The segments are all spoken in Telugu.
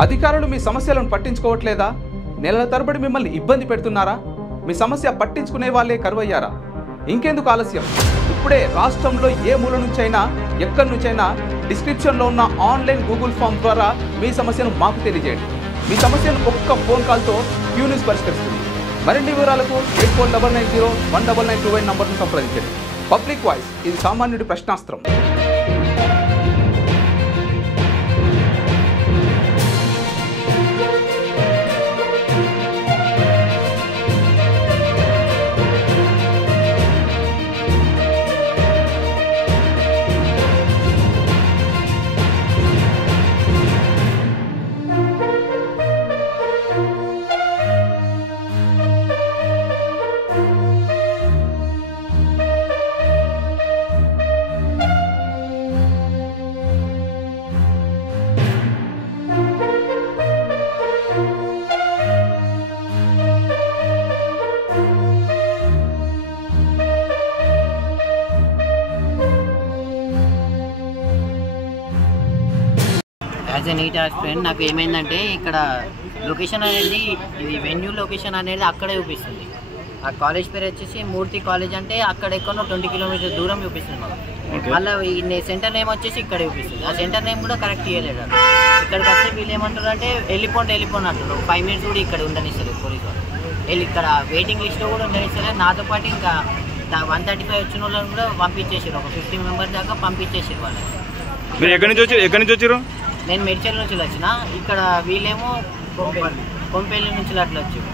అధికారులు మీ సమస్యలను పట్టించుకోవట్లేదా? నెలల తరబడి మిమ్మల్ని ఇబ్బంది పెడుతున్నారా? మీ సమస్య పట్టించుకునే వాళ్ళే కరువయ్యారా? ఇంకెందుకు ఆలస్యం? ఇప్పుడే రాష్ట్రంలో ఏ మూల నుంచైనా ఎక్కడి నుంచైనా డిస్క్రిప్షన్లో ఉన్న ఆన్లైన్ గూగుల్ ఫామ్ ద్వారా మీ సమస్యను మాకు తెలియజేయండి. మీ సమస్యను ఒక్క ఫోన్ కాల్తో క్యూ న్యూస్ పరిష్కరిస్తుంది. మరిన్ని వివరాలకు 8490199929 నంబర్ను సంప్రదించండి. పబ్లిక్ వాయిస్, ఇది సామాన్యుడి ప్రశ్నాస్త్రం. యాజ్ ఎ నీట్ ఆస్పిరెంట్ నాకు ఏమైందంటే ఇక్కడ లొకేషన్ అనేది ఇది వెన్యూ లొకేషన్ అనేది అక్కడే చూపిస్తుంది. ఆ కాలేజ్ పేరు వచ్చేసి మూర్తి కాలేజ్, అంటే అక్కడ ఎక్కడో 20 కిలోమీటర్స్ దూరం చూపిస్తుంది మాకు. మళ్ళీ ఈ సెంటర్ నేమ్ వచ్చేసి ఇక్కడ చూపిస్తుంది. ఆ సెంటర్ నేమ్ కూడా కరెక్ట్ ఇవ్వలేదు. ఇక్కడికి వస్తే వీళ్ళు ఏమంటారు అంటే వెళ్ళిపోండి అంటారు. 5 మినిట్స్ కూడా ఇక్కడ ఉండనిస్తారు పోలీసు వాళ్ళు. వెళ్ళి ఇక్కడ వెయిటింగ్ లిస్ట్లో కూడా ఉండనిస్తారు. నాతో పాటు ఇంకా 135 వచ్చిన వాళ్ళని కూడా పంపించేసారు. ఒక 50 మెంబర్స్ దాకా పంపించేసారు వాళ్ళని. ఎక్కడి నుంచి వచ్చారు? నేను మెడ్చల్ నుంచి వచ్చిన. ఇక్కడ వీళ్ళేమో కొంపెల్లి నుంచి అట్లా వచ్చారు.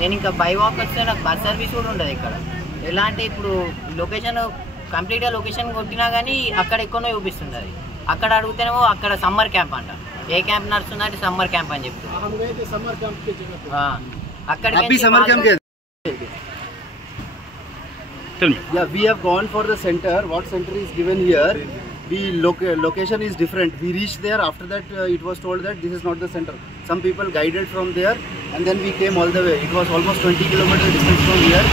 నేను ఇంకా బై వాక్ వస్తే నాకు బస్ సర్వీస్ కూడా ఉండదు ఇక్కడ. ఎలా అంటే ఇప్పుడు లొకేషన్ కంప్లీట్గా లొకేషన్ కొట్టినా కానీ అక్కడ ఎక్కువనే చూపిస్తుంది. అది అక్కడ అడిగితేనేమో అక్కడ సమ్మర్ క్యాంప్ అంట. ఏ క్యాంప్ నడుస్తుంది అంటే సమ్మర్ క్యాంప్ అని చెప్తుంది. అక్కడ Yeah, we have gone for the center. What center is given here? The location is different. We reached there. After that, it was told that this is not the center. Some people guided from there, and then we came all the way. It was almost 20 kilometers distance from here,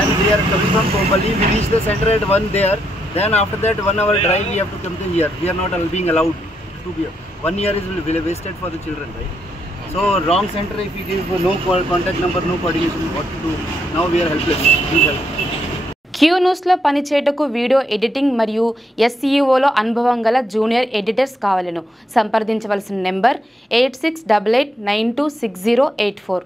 and we are coming from Kompally. We reached the center at 1 there. Then after that, 1 hour drive, we have to come to here. We are not being allowed to be. 1 year is wasted for the children, right? So wrong center. If we give no contact number, no coordination, what to do? Now we are helpless. Please help. Q న్యూస్లో పనిచేయటకు వీడియో ఎడిటింగ్ మరియు SEOలో అనుభవం గల జూనియర్ ఎడిటర్స్ కావాలను సంప్రదించవలసిన నెంబర్ 8688926084.